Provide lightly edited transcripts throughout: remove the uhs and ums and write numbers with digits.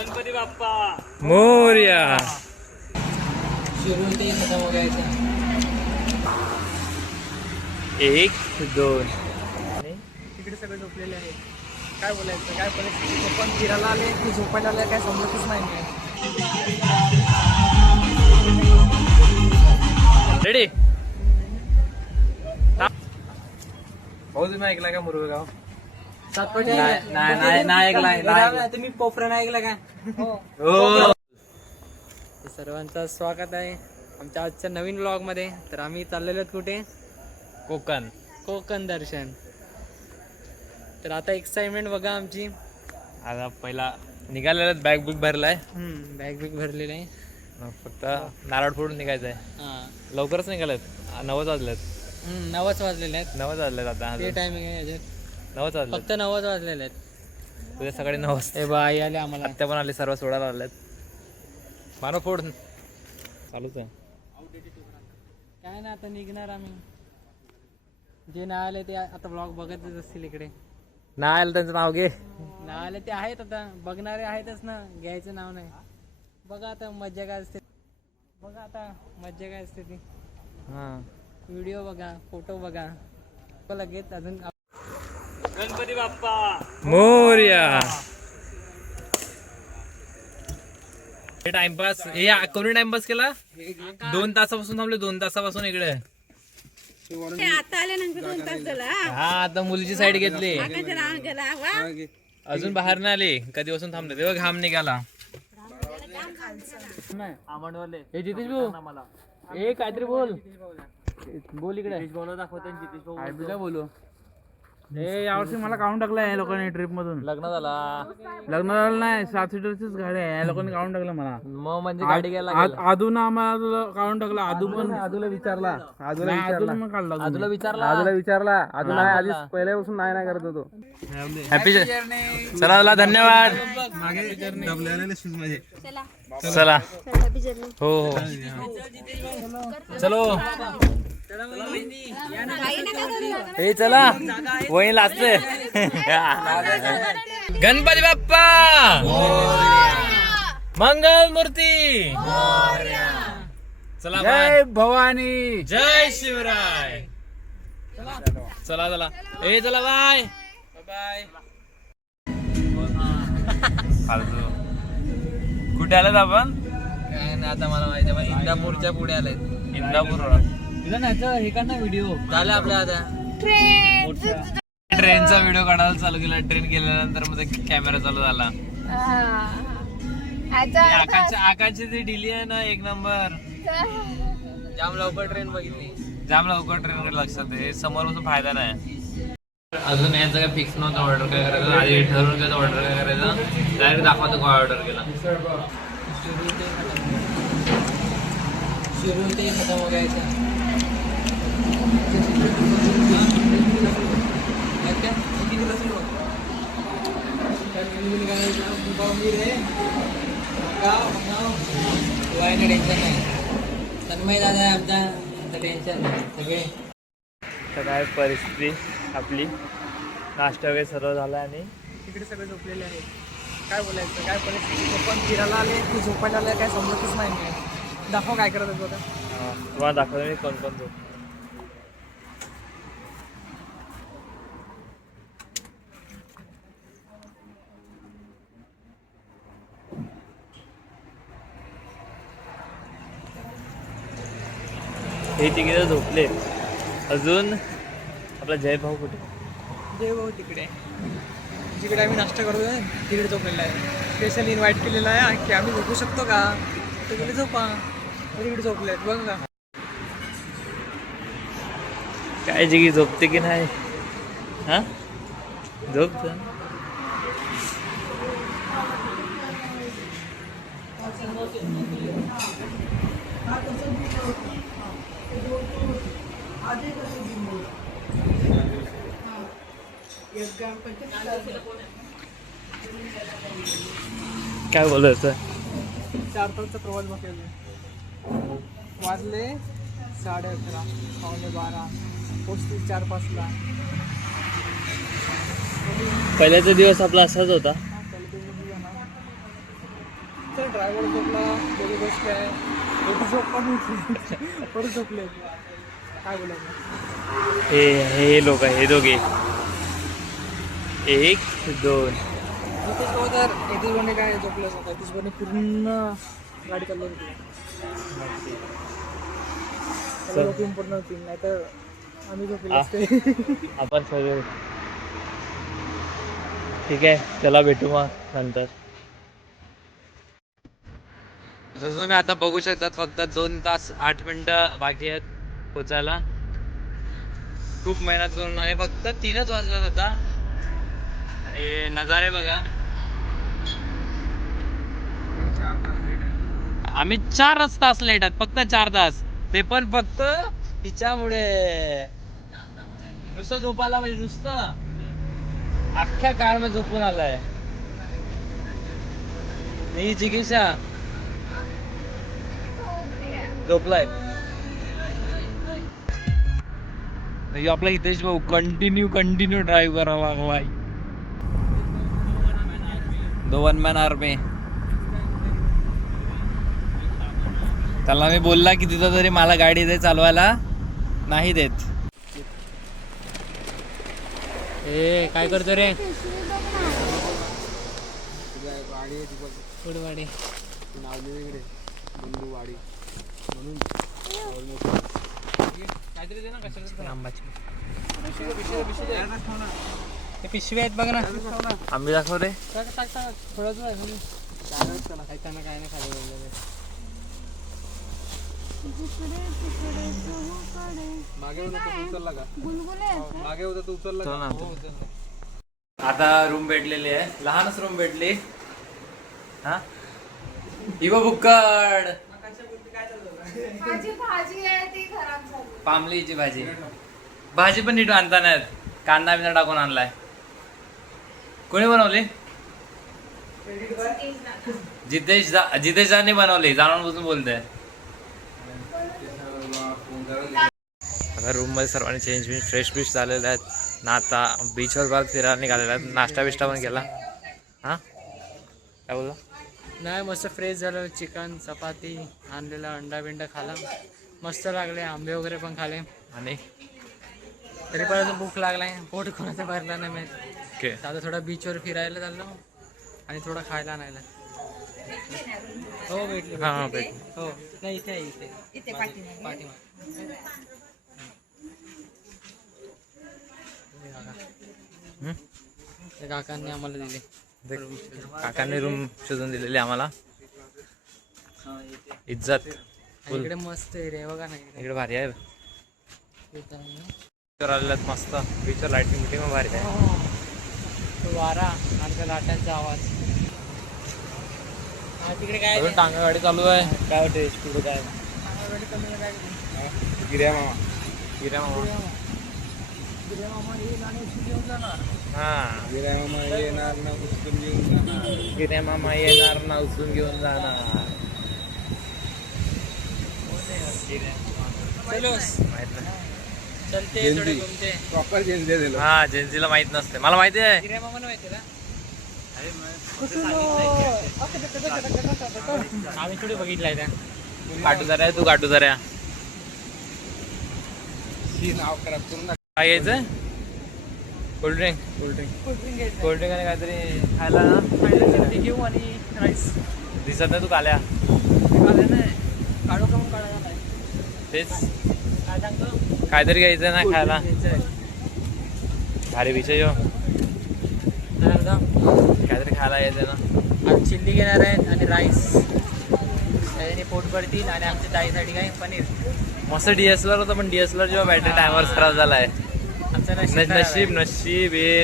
गणपती बाप्पा मोरया. शिरूर ते खतम बघायचं. 1 2 तिकडे सगळे झोपलेले आहेत. काय बोलायचं, काय परिस्थिती. आपण फिरायला आले की झोपायला आले काय समजतच नाही. रेडी. भाऊ तुम्ही ऐकला का मुरगाव? नाही ऐकलाय तुम्ही पोफरा ऐकला का? हो. सर्वांचं स्वागत आहे आमच्या आजच्या नवीन व्लॉग मध्ये. तर आम्ही चाललेलो कुठे? कोकण दर्शन. तर आता एक्साइटमेंट बघा आमची. आता पहिला निघालेला बॅग बुक भरलाय. बॅग बिग भरलेलं आहे. फक्त नारळ फोडून निघायचंय. लवकरच निघालेत. 9 वाजलेत. 9 वाजलेले आहेत. 9 वाजलेत आता. ते टायमिंग आहे याच्यात. 9 वाजले. फक्त 9 वाजलेले आहेत. उद्या सकाळी 9 वाजता. ए बाई आले आम्हाला. आत्या पण आले, सर्व सोडायला आलेत. मानो फोड चालूच आहे. काय ना आता निघणार आम्ही. जे नाही आले ते आता ब्लॉग बघतच असतील इकडे. नाही आलं त्यांचं नाव घे. नाही आले ते आहेत, आता बघणारे आहेतच ना. घ्यायचं नाव नाही. बघा आता मज्जा काय असते. बघा आता मज्जा काय असते ती. व्हिडिओ बघा, फोटो बघा. लगेच अजून गणपती बाप्पा मोरया. टाइमपास हे कोणी टाइमपास केला? 2 तासापासून थांबले. 2 तासापासून इकडे. आता आल्यानंतर 2 तास झाला. हा आता मुलीची साईड घेतली. गेला गेला वा. अजून बाहेर नाही आली. कधीपासून थांबले तेव्हा घाम निघाला. हे जितेश भाऊ, हे काहीतरी बोल. बोल इकडे. बोलू बोलू. हे यावर्षी मला काढून टाकलं या लोकांनी ट्रिप मधून. लग्न झाला. लग्न झालं नाही, 7 सीटरचीच गाडी आहे. या लोकांनी काढून टाकलं मला. मग म्हणजे गाडी घ्यायला आदून आम्हाला काढून टाकलं. आदू पण आदूला विचारला आदूला मग काढला. तुला विचारला. आदू नाही आधीच पहिल्यापासून नाही करत होतो. हॅपी चला धन्यवाद. चला हो हो चलो. हे चला वही लाचते. गणपती बाप्पा मंगल मूर्ती. चला जय भवानी. जय शिवराय. चला चला. ए चला बाय बाय. कुठे आलेत आपण? काय नाही आता मला माहिती आहे. इंदापूरच्या पुढे आले. इंदापूर. हे का ना व्हिडिओ झाला आपला आता. ट्रेनचा व्हिडिओ काढायला चालू केला. ट्रेन गेल्यानंतर मध्ये कॅमेरा चालू झाला. आकाशची ती डिली आहे ना, 1 नंबर. जाम लवकर ट्रेन बघितली. जाम लवकर ट्रेन लक्षात आहे. समोर बसून फायदा नाही. अजून याचं काय फिक्स नव्हतं ऑर्डर काय करायचं. आधी ठरवून घ्यायचं ऑर्डर काय करायचं. डायरेक्ट दाखवतो काय ऑर्डर केला. शिरूर ते खतम बघायचं. टेन्शन नाही. तन्मय दादा आहे आमचा. टेन्शन नाही सगळे. तर काय परिस्थिती आपली. नाश्ता वगैरे सर्व झाला आणि तिकडे सगळे झोपलेले आहेत. काय बोलायचं, काय परिस्थिती. आपण फिरायला आले की झोपायला आले काय समजतच नाही. दाखव काय करत होतो. तुम्हाला दाखवतो मी कोण कोण झोप. हे तिकडे झोपले. अजून आपला जय भाऊ कुठे? जय भाऊ तिकडे. जिकडे आम्ही नाश्ता करतो तिकडे झोपलेला आहे. स्पेशल इन्व्हाइट केलेला आहे की आम्ही झोपू शकतो का. तिकडे झोपा. तिकडे झोपले आहेत बघ ना. काय जिगी झोपते की नाही? हा झोपत. काय बोलायचं. 4 तासचा प्रवास बघायला. वाजले 11:30 12 पोचते 4-5ला. पहिल्याचा दिवस आपला असाच होता. चल ड्रायव्हर झोपला, दोघे गोष्ट आहे, दोघी झोप पण उठली, परत झोपले. काय बोलायचं? हे लोक हे दोघे 1 2 तर यतीश बने काय झोपलं होतं. यतीश बने पूर्ण गाडी चालवली होती. त्याला झोपून पूर्ण होती, नाहीतर आम्ही झोपले असते. आपण सगळे ठीक आहे. चला भेटू मग नंतर. जसं तुम्ही आता बघू शकतात फक्त 2 तास 8 मिनिटं बाकी आहेत पोचायला. खूप मेहनत करून आहे. फक्त 3च वाजला होता. हे नजारे बघा. आम्ही 4 तास लेट आहेत. फक्त 4 तास. ते पण फक्त तिच्यामुळे. नुसतं झोपायला म्हणजे नुसतं अख्ख्या कार मध्ये झोपून आलाय. ही चिकित्सा झोपलाय. आपला हितेश भाऊ कंटिन्यू ड्राईव्ह करावा लागलाय. दो वन मॅन आर्मी. त्याला मी बोलला की तिथं तरी मला गाडी दे चालवायला, नाही देत. ए काय करतो रे? वाडी पिशवी आहेत बघ ना. आम्ही दाखव रे. थोडंच काय नाही खाली. मागे होता तू उचलला. आता रूम भेटलेली आहे. लहानच रूम भेटली. हा इव बुक्कड भाजी आहे ती खराब झाली. पामलीची भाजी पण नीट आणता नाहीत. कांदा बिंदा टाकून आणलाय. कोणी बनवली? जितेशदानी बनवली. जाणून बुजून बोलते. आता रूम मध्ये सर्वांनी चेंज फ्रेश झालेले आहेत ना. आता बीचवर बाग फिरायला निघालेला आहेत. नाश्ता बिष्टा पण केला. हा काय बोलला? नाही मस्त फ्रेश झालं. चिकन चपाती आणलेला, अंडा बिंडा खाला, मस्त लागले. आंबे वगैरे पण खाले. आणि तरी पण अजून भूक लागलाय. पोट कोणाचं भरला नाही माहिती. आता थोडा बीचवर फिरायला चाललो आणि थोडं खायला आणायला. हो भेटली. हा भेट. हो नाही इथे आहे. इथे पाठीमागे. काकांनी आम्हाला दिले. काकांनी रूम शोधून दिलेली आम्हाला. इज्जत. इकडे मस्त एरिया बघा ना. इकडे भारी आहे. आलेलं मस्त बीचवर लाईटिंग बिटिंग भारी आहे. वारा आणि त्या लाटांचा आवाज. तिकडे काय अजून टांगा गाडी चालू आहे. काय वाटते पुढे काय? गिर्या मामा. गिऱ्या मामा. हा गिर्या मामा येणार ना उचलून घेऊन जाणार. गिऱ्या मामा येणार ना उचलून घेऊन जाणार. माहित नाही. चलते थोडे घुमते. प्रॉपर चेंज दे दिलं. हा जेन्सीला माहित नसते. मला माहिती आहे. गिऱ्या मामा माहिती ना. आम्ही थोडी बघितलाय त्या. काटूझाऱ्या आहे. तू काटूझाऱ्या. ही नाव खराब करून टाक. काय घ्यायचं? कोल्ड्रिंक आणि काहीतरी खायला ना. घेऊ आणि राईस. दिसत नाही तू काल्या. काढू करून काढायला तेच काय सांगतो. काहीतरी घ्यायचं ना खायला. भारी विषय यो. काहीतरी खायला यायचं ना. आज चिल्ली घेणार आहेत आणि राईस. त्याने पोट भरतील. आणि आमच्या ताईसाठी काय पनीर. मस्त DSLR होतं पण DSLR जेव्हा बॅटरी टायमर खराब झालाय. आमचं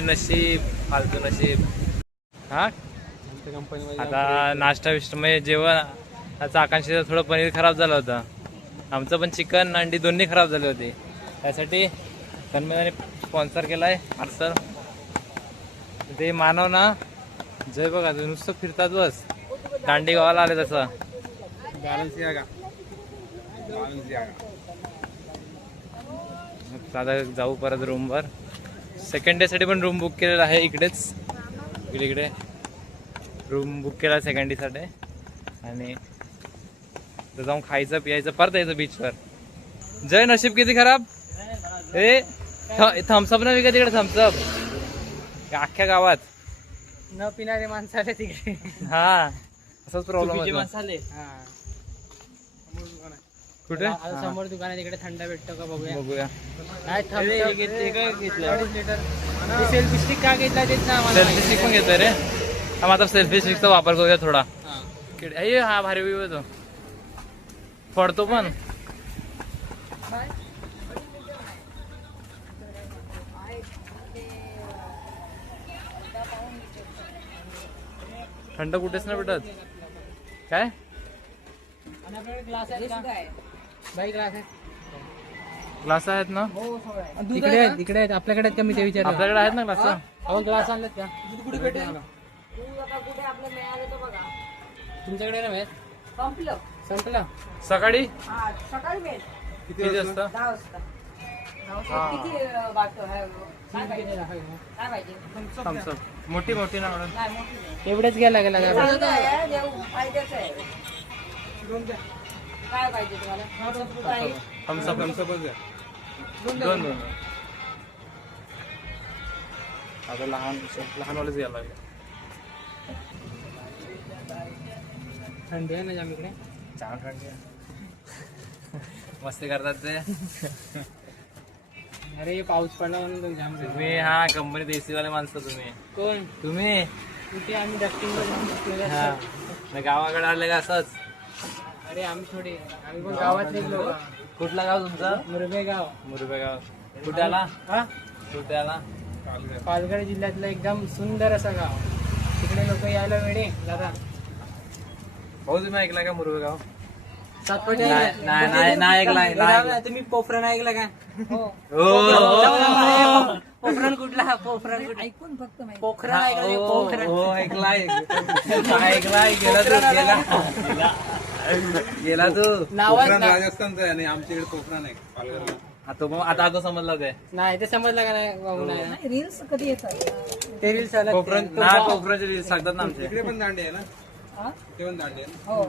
नशीब फालतू नशीब. हा आता नाश्ता बिष्टा म्हणजे जेवण आकांक्षीचं थोडं पनीर खराब झालं होतं. आमचं पण चिकन अंडी दोन्ही खराब झाले होते. त्यासाठी तन्मयाने स्पॉन्सर केलाय पार्सल. ते मानव ना जय बघा नुसतं फिरतात बस. दांडी गावाला आले तसं. बॅलन्स या का? आता जाऊ परत रूमवर. सेकंड डे साठी पण रूम बुक केलेला आहे. इकडेच इकडे रूम बुक केला सेकंड डे साठी. आणि तर जाऊन खायचं पियायचं परत यायचं बीचवर. जय नशीब किती खराब. ए थम्सअप ना विकत तिकडे थम्सअप अख्ख्या गावात. न पिणारे माणसं आले तिकडे. हा असाच प्रॉब्लेम होतो. हा कुठे आता समोर दुकान आहे तिकडे थंड भेटतो का बघूया. बघूया. काय थम्सअप घेतले काय घेतलं 2.5 लिटर. सेल्फी स्टिक का घेतला तेच ना आम्हाला सेल्फी स्टिक पण घेतोय रे. हा आता सेल्फी स्टिकचा वापर करूया थोडा. अरे हा भारी व्यू येतो पडतो पण. थंड कुठेच नाही भेटत. काय ग्लास आहेत का बाई ग्लास आहेत ग्लास आहेत ना तिकडे आहेत तिकडे आहेत आपल्याकडे आहेत का मी ते विचारलं. आपल्याकडे आहेत ना ग्लास. अहो ग्लास आणलेत का कुठे भेटेल तुमच्याकडे ना भेट संपलं सकाळी सकाळी भेट किती वाजता. 10 वाजता. किती वाटतो काय पाहिजे थम्सअप मोठी मोठी ना मॅडम. एवढेच घ्यायला लागेल फायद्याचं आहे. काय पाहिजे तुम्हाला थम्सअप थम्सअपच आहे. दोन दोन. आता लहानवालेच घ्यायला लागले. थंडी आहे ना जाम इकडे. छान थंडी आहे. मस्ती करतात ते. अरे पाऊस पडला म्हणून तो जाम तुम्ही हा कंपनीत एसी वाले माणसं तुम्ही. कोण तुम्ही कुठे आम्ही डस्टिंग. हा गावाकडे आले का असंच. अरे आम्ही थोडे आम्ही पण गावातले लोक. कुठला गाव तुमचा. मुरबे गाव. मुरबे गाव. कुठे आला हा कुठे आला. पालघर जिल्ह्यातलं एकदम सुंदर असं गाव. तिकडे लोक यायला वेळे दादा. भाऊ तुम्ही ऐकला का मुरबे गाव. सातपटी नाही ऐकला. तुम्ही पोफरण ऐकलं का. हो पोखरण कुठला पोखरण ऐकून फक्त माहिती. पोखरण ऐकलं पोखरण. हो ऐकलाय ऐकलाय. गेला तू गेला तू. नावाच कोकण राजस्थानचं आहे आणि आमच्याकडे कोकण आहे पालघरला. आता समजला ते. नाही ते समजलं का नाही भाऊ नाही रील्स कधी येतात ते रील्स आलं कोकण नाही कोकणाचे रील्स सांगतात ना आमचे. इकडे पण दांडी आहे ना. ते पण दांडी आहे ना. हो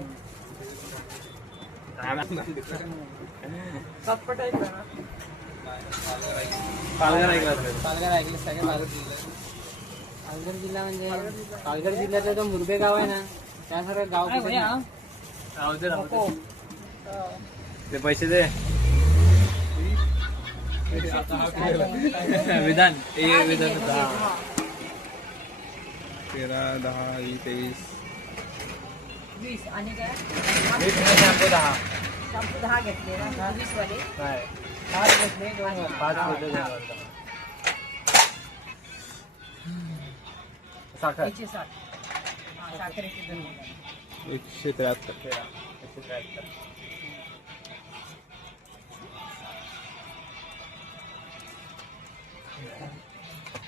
सातपट ऐकलं ना. पालघर ऐकला पालघर ऐकलं सगळं पालघर जिल्हा म्हणजे पालघर जिल्ह्यातलं तो मुरबे गाव आहे ना त्यासारखं गाव कुठे नाही. ते पैसे दे. विधान 13, 10, 23. 20 आणि काय 10. शॅम्पू 10 घेतले ना 20 वाले. नाही 5 घेतले 2 5 साखर 160. हा, साखरेचे 2. 173. 173.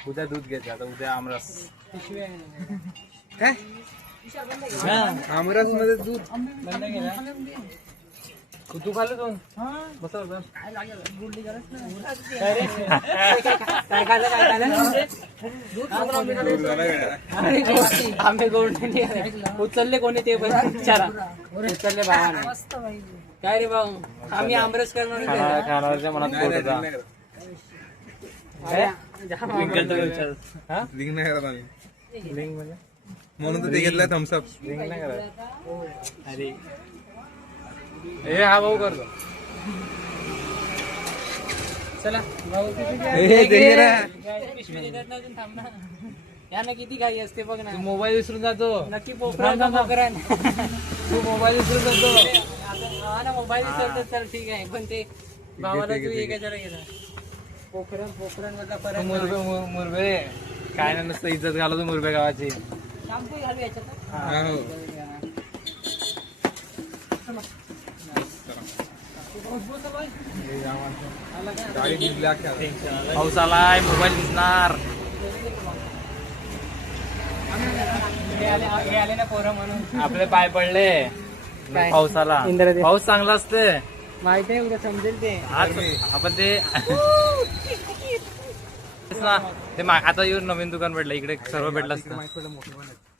उद्या दूध घ्यायचं आता उद्या आमरस. पिशवी आहे ना. काय आमरस मध्ये दूध. बंद केला तू खाल्लं दोन बस काय खाल्लं काय खाल्लं दूध झाला वेळा. आंबे गोड उचलले कोणी ते पण विचारा. उचलले भावाने. मस्त पाहिजे. काय रे भाऊ आम्ही आमरस करणार होतो. खाणाऱ्याच्या मनात नाही, पोट नाही, होता. नाही करत. जाम लिंक आमरस विचार. हा लिंक नाही करत आम्ही. लिंक म्हणजे म्हणून तर ते घेतलंय थम्सअप. लिंक नाही करत. अरे हे हा भाऊ करतो. चला भाऊ हे दे रे. पिशवी देतात ना अजून थांब ना. यानं किती घाई असते बघ ना. तू मोबाईल विसरून जातो. नक्की पोखरण पोखरण. तू मोबाईल विसरून जातो. हा ना मोबाईल विसरतो चल ठीक आहे पण ते भावाला तू एक जरा गेला. पोखरण पोखरण मधला तू परत मुरबे काय नाही नसतं इज्जत घाला तू मुरबे गावाची. शॅम्पू घालू याच्यात. हा, हो. गाडी भिजली अख्ख्या. पाऊस आलाय मोबाईल दिसणार. हे आले ना पोरं म्हणून आपले पाय पडले काय? पाऊस आला. इंद्रदेव. पाऊस चांगला असते माहिती आहे उद्या समजेल ते. आज आपण ते तेच ना, ते आता येऊन नवीन दुकान भेटलं इकडे सर्व भेटलं असतं.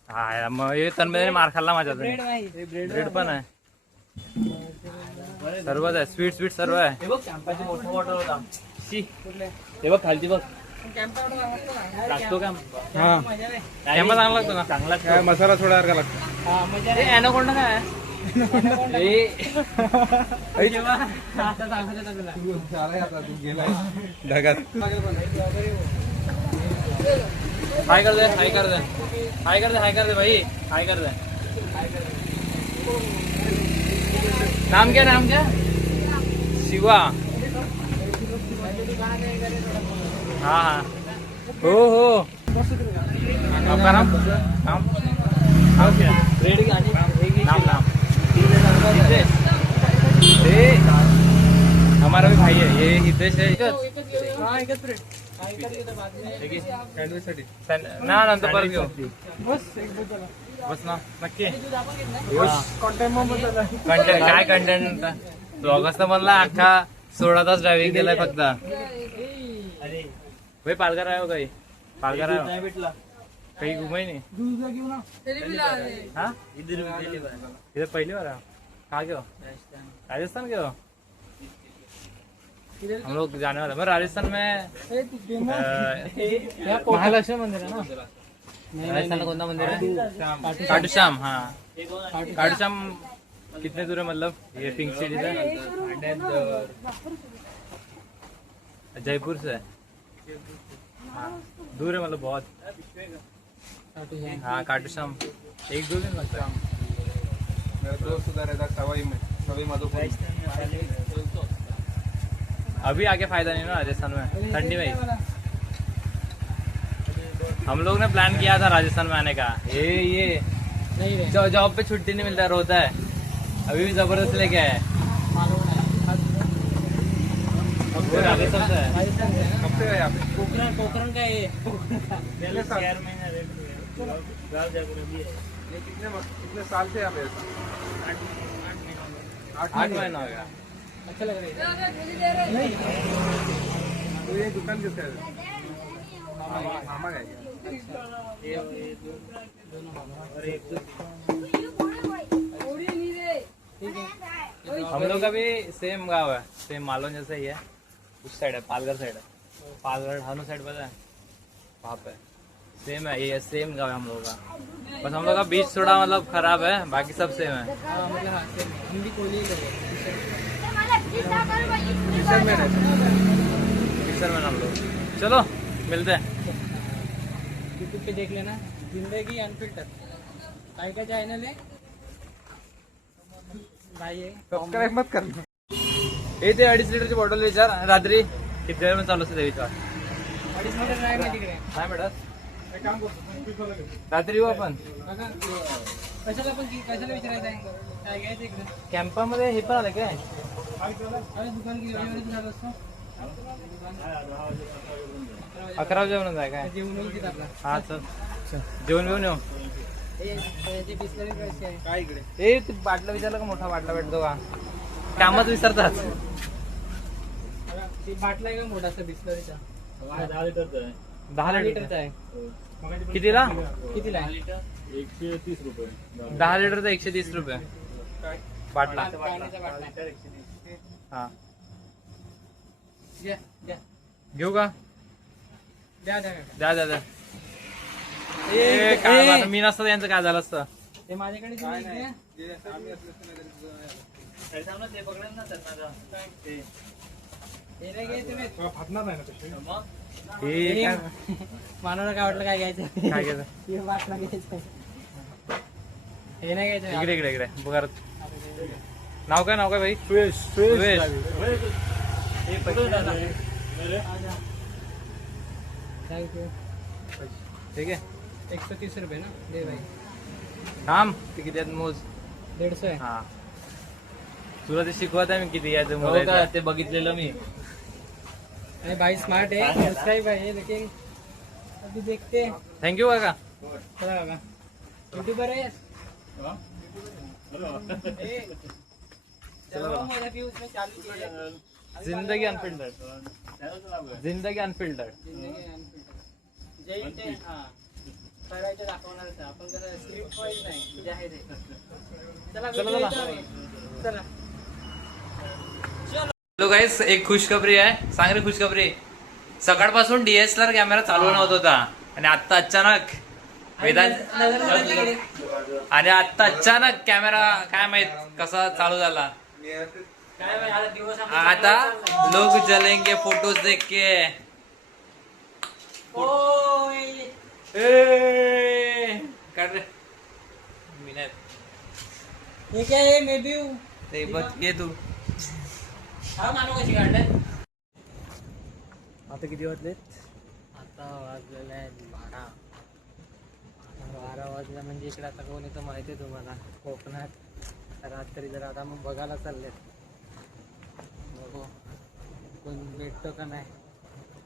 हा मग हे तन्मयने मार खाल्ला माझ्या ब्रेड भाई ब्रेड पण आहे सर्वच आहे स्वीट सर्व आहे. हे बघ कॅम्पाची मोठा बॉटल होता शी हे बघ खालची बघ कॅम्प लागतो का हा मजा नाही. कॅम्पा चांगला लागतो ना चांगला काय मसाला थोडा अर्का लागतो. हा मजा हे नाही. ॲनाकोंडा काय आहे? जेव्हा आता सांगत तुला तू झालाय आता तू गेलाय ढगात. हाय कर दे हाय कर दे हाय कर दे हाय कर दे भाई हाय कर दे. नाम क्या शिवा. हाँ हाँ हो आपका नाम नाम क्या ब्रेड गाणी नाम हमारा भी भाई है ये हितेश है. हा एकच ब्रेड सँडविच साठी ना नंतर परत घेऊ बस एक बोल बस ना नक्की. कॉन्टॅक्ट कंटेंट काय कंटेंट ब्लॉग असता म्हणला अख्खा 16 तास ड्रायव्हिंग केलाय फक्त. भाई पालघर आहे हो काही पालघर आहे नाही भेटला काही घुमाई नाही. हाँ इधर पहली बार है. कहाँ के हो राजस्थान के हो. हम लोग जाने वाले मैं राजस्थान में महालक्ष्मी मंदिर है ना. राजस्थान का कौन सा मंदिर है खाटू श्याम. हाँ खाटू श्याम कितने दूर है मतलब ये पिंक सिटी से जयपुर से. हाँ दूर है मतलब बहुत. हाँ खाटू श्याम 1-2 दिन लगता है. मेरा दोस्त उधर रहता सवाई माधोपुर. अभी आके फायदा नहीं ना राजस्थान में ठंडी में. हम लोग ने प्लान किया था राजस्थान में आने का. ये नहीं रे जॉब पे छुट्टी नहीं मिलता रोता है. अभी भी जबरदस्त लेके आए हैं. वो राजस्थान से है. राजस्थान से है ना. कब से है यहाँ पे? कोकरण का ये कितने साल ये कितने साल से यहाँ पे? 8 महीना हो गया. अच्छा लग रहा है. तो ये दुकान किसका है? मामा का है क्या? हम लोग का भी सेम गाँव है. सेम मालूम जैसा ही है. उस साइड है पालघर साइड है. पालघर ढानू साइड पता है वहाँ पे सेम है. ये सेम गाँव है हम लोगों का. बस हम लोग का बीच थोड़ा मतलब खराब है बाकी सब सेम है. हाँ मतलब हाँ same. हिंदी कोली किशन में रहते हैं. मिक्सर में हम लोग. चलो मिलते हैं. यूट्यूब पे देख लेना जिंदगी अनफिल्टर भाई का चॅनल आहे. भाई आहे सबस्क्राईब मत कर. हे ते 2.5 लिटरची बॉटल विचार रात्री किती वेळ चालू असते ते विचार. 2.5 मीटर नाही ना तिकडे. काय मिळत रात्री येऊ आपण. बघा कशाला पण कशाला विचारायचं आहे काय घ्यायचं इकडे. कॅम्पामध्ये हे पण आलं काय अरे दुकान किती वाजेपर्यंत झालं असतं. 11 वाजेपर्यंत आहे काय. जेवण होईल तिथं आपला. हा चल जेवण घेऊन येऊ. त्याची बिस्लरी कशी आहे. काय इकडे? ए ते बाटला विचारलं का मोठा बाटला भेटतो का कामच विचारतात. ती बाटला आहे का मोठा असं बिस्लरीचा. 10 लिटरचा आहे 10 लिटरचा लिटर आहे. कितीला कितीला आहे. 130 रुपये 10 लिटरचा 130 रुपये बाटला. पाण्याचा बाटला आहे. हा घ्या घ्या घेऊ का. द्या द्या द्या द्या द्या. ए काय आता मी नसतं यांचं काय झालं असतं. ते माझ्याकडे काय तुम्ही नाही. घ्या. ये आम्ही असलो असतो नाही तरी तुझं- ते पकडेल ना त्यांना ते हे नाही घ्यायचं नाही. फाटणार नाही ना तशी. मग हे काय मानवाला काय वाटलं काय घ्यायचं. काय घ्यायचं. हे बाटला घ्यायचं. हे नाही घ्यायचं. इकडे इकडे इकडे बघा नाव काय भाई. सुयश सुयश. हे पकड दादा थँक्यू. ठीक आहे 130 रुपये ना दे भाई. थांब ते किती आहेत मोज. 150 आहे. हा तुला ते शिकवत आहे मी किती यायचं हो का मोजायचं. ते बघितलेलं मी अरे भाई स्मार्ट है सब्सक्राइब है लेकिन अभी देखते हैं. थँक्यू काका. चला बाबा यूट्यूबर है. चलो माझा व्ह्यूज में चालू किया है. जिंदगी अनफिल्टर्ड. जिंदगी अनफिल्टर्ड. जय हिंद. हाँ करायचं दाखवणारच आपण कसं स्क्रिप्ट वाईज नाही जे आहे ते. चला चला हॅलो गाईस, एक खुशखबरी आहे. सांग रे खुशखबरी. सकाळपासून DSLR कॅमेरा चालू नव्हता होता आणि आता अचानक आणि आता अचानक कॅमेरा काय माहित कसा चालू झाला. काय माहिती आता दिवस आता लोग जलेंगे फोटोज देख के. कर रे. मी नाही. हे काय आहे मे बी ते बघ ये तू. हा मानव कशी काढलाय. आता किती वाजले? आता वाजलेलं आहे 12 वाजल्या म्हणजे इकडे आता कोण येतं माहिती आहे तुम्हाला कोकणात रात्री जर आता मग बघायला चाललेत. बघू कोण भेटतो का नाही.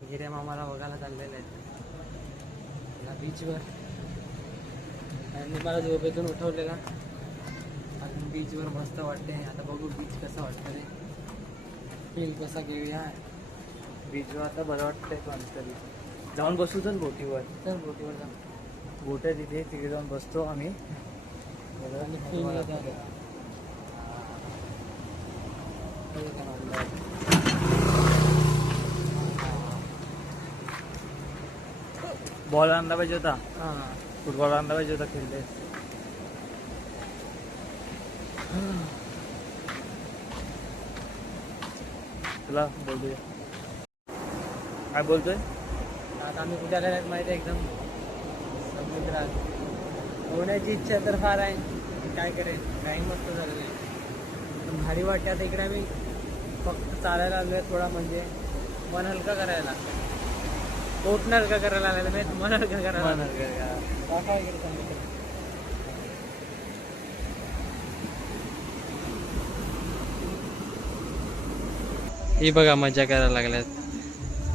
गिऱ्या मामाला बघायला चाललेले आहेत या बीचवर. आणि मला झोपेतून उठवलेला अजून बीचवर मस्त वाटते. आता बघू बीच कसं वाटतं रे. फील कसा घेऊया बीचवर आता बरं वाटतंय पण तरी जाऊन बसू चल बोटीवर. चल बोटीवर जा. बोट आहे तिथे जाऊन बसतो आम्ही. आणि फील येतो. बॉल आणला पाहिजे होता. हां फुटबॉल आणला पाहिजे होता खेळले. तुला बोलतोय काय बोलतोय. आता आम्ही कुठे आलेलो आहेत माहिती आहे एकदम समुद्रात. होण्याची इच्छा तर फार आहे. काय करेल काही मस्त झालेलं आहे. भारी वाटते. आता इकडे आम्ही फक्त चालायला आलो आहे थोडा म्हणजे मन हलका करायला. पोट न हलका करायला आलेलं नाही मन हलका करायला. काका इकडे सांगितलं. ही बघा मजा करायला लागल्यात.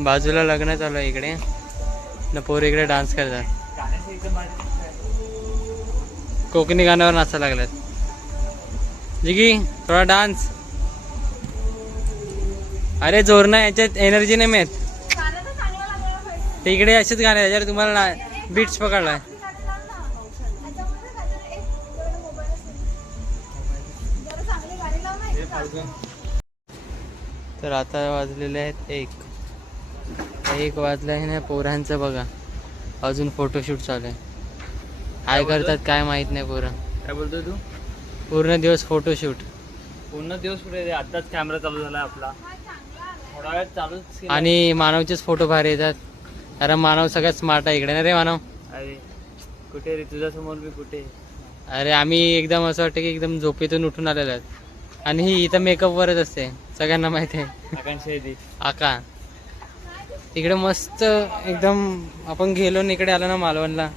बाजूला लग्न चालू आहे इकडे न पोर इकडे डान्स करतात. कोकणी गाण्यावर नाचायला लागल्यात. जिगी थोडा डान्स. अरे जोर ना याच्यात एनर्जी नाही मिळत. ते इकडे असेच गाणे त्याच्यावर तुम्हाला बीट्स पकडलाय. तर आता वाजलेले आहेत 1 वाजला आहे ना. पोरांचं बघा अजून फोटोशूट चालू आहे. काय करतात काय माहित नाही पोरं. काय बोलतोय तू. पूर्ण दिवस फोटोशूट. पूर्ण दिवस कुठे आताच कॅमेरा चालू झाला आपला. थोडा वेळ चालूच केला. आणि मानवचेच फोटो भारी येतात. अरे मानव सगळ्यात स्मार्ट आहे इकडे ना रे मानव. अरे कुठे रे तुझ्या समोर मी कुठे. अरे आम्ही एकदम असं वाटतं की एकदम झोपेतून उठून आलेलो आहेत. आणि ही इथं मेकअपवरच असते सगळ्यांना माहिती आहे. आकांक्षा आहे ती. आका इकडे मस्त एकदम. आपण गेलो ना इकडे आलो ना मालवणला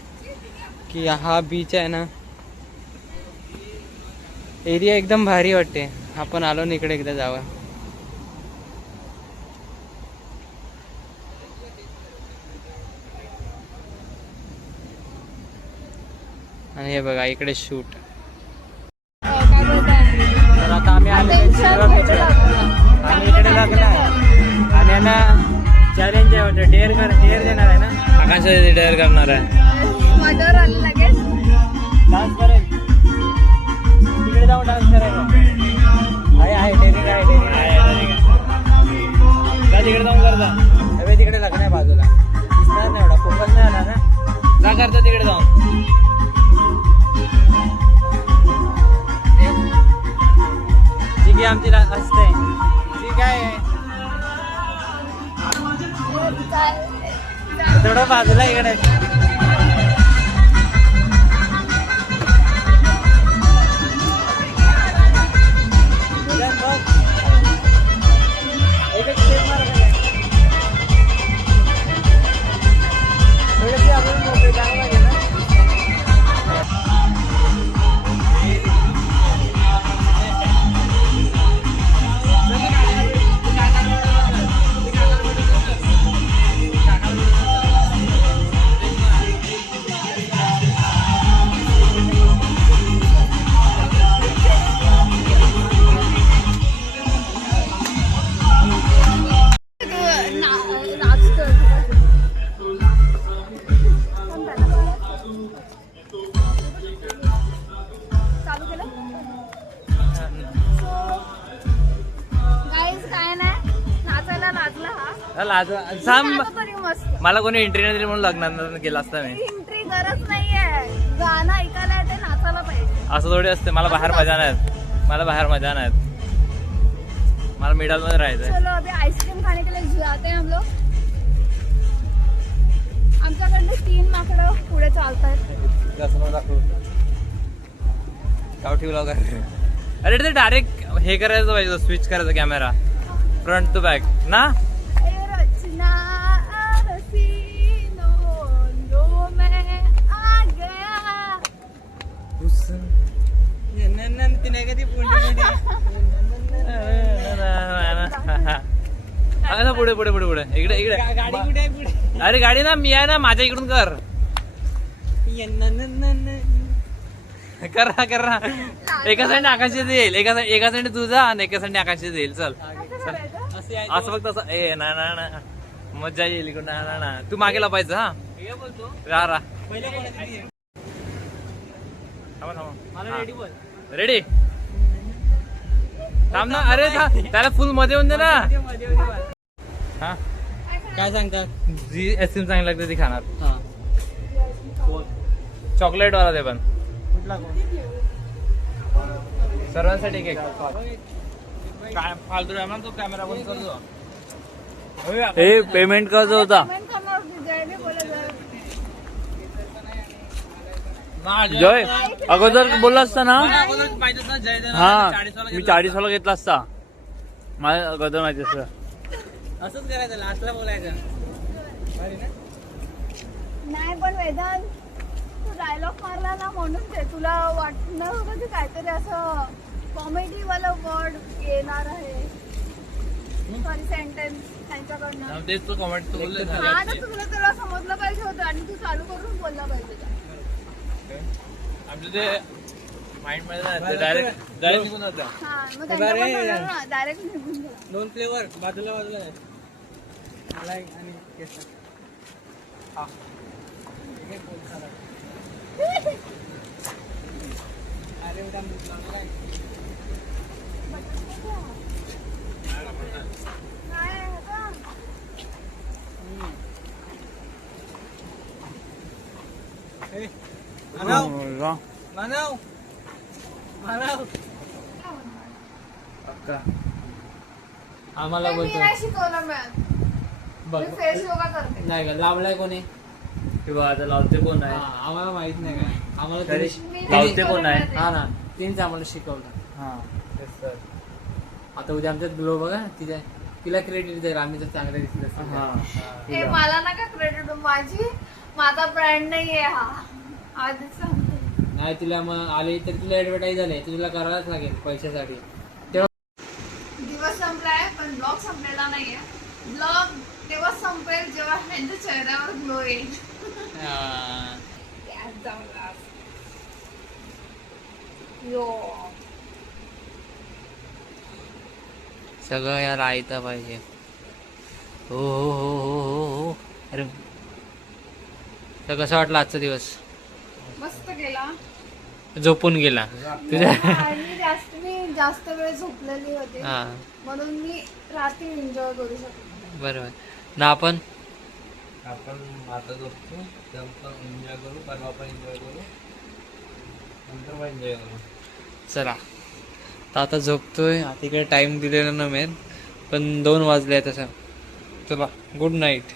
की हा बीच आहे ना. एरिया एकदम भारी वाटते. आपण आलो ना इकडे एकदा जावं. आणि हे बघा इकडे शूट. तर आता आम्ही आलेलो आणि इकडे लग्न आहे. आणि यांना चॅलेंज आहे वाटतं. डेअर देणार आहे ना. आकांक्षा डेअर करणार आहे. माझ्यावर आलं लगेच. डान्स करेल तिकडे जाऊन डान्स करायचा. आहे डेअरिंग आहे. तिकडे जाऊन करता. हवे तिकडे लग्न आहे बाजूला. दिसणार नाही एवढा फोकस नाही आला ना. जा करता तिकडे जाऊन. जी की आमची असते जी काय थोडं बाजूला इकडे. एकच स्टेप मारा थोडीशी आपण मोकळी टाकला पाहिजे ना. सांग गाणं तरी मस्त मला कोणी एंट्री नाही दिली म्हणून लग्नात गेला असता मी. एंट्री गरज नाहीये, गाणं ऐकायला येते, नाचायला पाहिजे. असं थोडी असते. मला बाहेर मजा नाहीत, मला बाहेर मजा नाहीत. मला मिडल मध्ये राहायचंय. चलो अभी आइसक्रीम खाने के लिए जाते हैं हम लोग. आमच्याकडे 3 माकडं पुढे चालतायत. गावठी ब्लॉग अरे ते डायरेक्ट हे करायचं पाहिजे, स्विच करायचा कॅमेरा फ्रंट टू बॅक ना. ए रचना हसीनों लो मैं आ गया. पुढे पुढे पुढे पुढे इकडे इकडे. गाडी कुठे आहे पुढे? अरे गाडी ना मी आहे ना, माझ्या इकडून कर करा करा. एका साईडने आकाशात येईल, एका साईडने तुझा आणि एका साईडने आकाशात येईल. चल असं फक्त असं. ए ना ना ना मजा येईल इकडून. ना ना ना तू मागे लपायचं. हा रा रा रेडी थांब ना. अरे त्याला फुल मध्ये येऊन दे ना. हा काय सांगतात? जी आईस्क्रीम चांगली लागते ती खाणार. चॉकलेट वाला ते पण सर्वांसाठी केक. काय फालतू आहे ना तो कॅमेरा बंद करतो. हे पेमेंट कसं होता पेमेंट करणार होती, जयने बोलत जय अगोदर बोलला असता ना. पाहिजे ना जय दे. हा मी 40 वाला घेतला असता. मला अगोदर माहिती असतं. असंच करायचं, लास्टला बोलायचं. नाही. पण वेदांत तू डायलॉग मारला ना म्हणून ते तुला वाटणार होतं की काहीतरी असं कॉमेडी वाला वर्ड येणार आहे. सॉरी सेंटेन्स त्यांच्याकडनं. तेच तो कॉमेंट तू बोलले ना. हा ना, तुला त्याला समजलं पाहिजे होतं आणि तू चालू करून बोलला पाहिजे. आमचं ते माइंड मध्ये डायरेक्ट निघून जातं. हा मग त्यांच्या पण बोलणार ना, डायरेक्ट निघून गेला. 2 फ्लेवर बाजूला बाजूला आहे. मला एक आणि केसर. हा. एक एक बोल सारा. अरे उद्या मुलं काय? काय आहे का? ए, मानव मानव मानव. आम्हाला मी बोलतो नाही शिकवलं मॅम. बघ. मी फेस योगा करते. नाही का लावलाय कोणी? किंवा आता लावते कोण आहे. हा, आम्हाला माहित नाही काय. आम्हाला तरी तुम्ही- मी नाही लावते कोण आहे. शिकवलं हा ते. ना, तिनेच आम्हाला शिकवलं. हा तेच तर. आता उद्या आमच्यात ग्लो बघा, तिला क्रेडिट द्या. आम्ही तर चांगलं दिसलं असतं. हा हे मला ना का क्रेडिट माझा ब्रँड नाहीये हा. आधीच सांगते. नाही तिला मग आले तर तुला ऍडव्हर्टाईज झाले, तुला करायलाच लागेल पैशासाठी. दिवस संपलाय पण ब्लॉग संपलेला नाहीये. ब्लॉग तेव्हा संपेल जेव्हा ह्यांच्या चेहऱ्यावर ग्लो येईल. त्यात जाऊन लाव. यो सगळं यार ऐकता पाहिजे. हो हो हो हो हो. अरे तर कसं वाटलं आजचा दिवस? मस्त गेला. झोपून गेला तुझ्या? आणि मी जास्त वेळ झोपलेली होती हा म्हणून मी रात्री एन्जॉय करू शकते. बरोबर ना. आपण आता झोपतो, पण एन्जॉय करू, परवा पण एन्जॉय करू, नंतर पण एन्जॉय करू. चला तर आता झोपतोय. आता इकडे टाइम दिलेला ना मेन, पण 2 वाजले तसं. चला गुड नाईट.